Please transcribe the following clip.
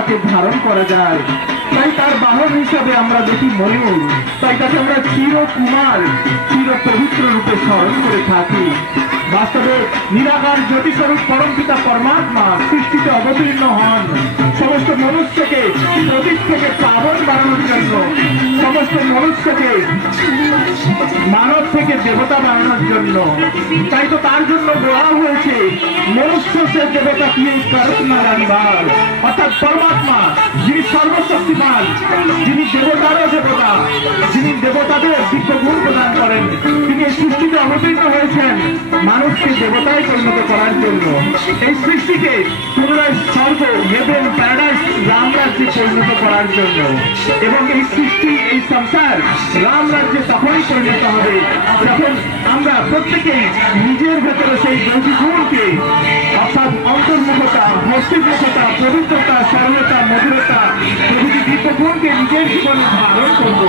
তাকে ধারণ করা যায়। তাই তার বাহন হিসাবে আমরা দেখি ময়ূর, তাই তাকে আমরা চিরকুমার, চির পবিত্র রূপে স্মরণ করে থাকি। বাস্তবে নিরাকার জ্যোতিস্বরূপ পরমপিতা পরমাত্মা সৃষ্টিতে অবতীর্ণ হন সমস্ত মনুষ্যকে প্রতীক থেকে পাবন বানানোর জন্য, সমস্ত মনুষ্যকে মানব থেকে দেবতা বানানোর জন্য। তাই তো তার জন্য বলা হয়েছে মনুষ্য সে দেবতা কি করুণা রানিবার, অর্থাৎ পরমাত্মা যিনি সর্বশক্তিমান, যিনি দেবতারও দেবতা, যিনি দেবতাদের দিব্য গুণ প্রদান করেন, তিনি এই সৃষ্টিতে অবতীর্ণ হয়েছেন মানুষকে দেবতায় পরিণত করার জন্য। এই সৃষ্টিকে পুনরায় স্বর্গ, হেভেন, প্যারাডাইস, রাম রাজ্যে পরিণত করার জন্য। এবং এই সৃষ্টি, এই সংসার রাম রাজ্যে তখনই পরিণত হবে যখন আমরা প্রত্যেকেই নিজের ভেতরে সেই দৈবিক গুণকে, অর্থাৎ অন্তর্মুখতা, মস্তিষ্কতা, পবিত্রতা, সরলতা, মধুরতা প্রভৃতি দিব্য গুণকে নিজের জীবনে ধারণ করবো।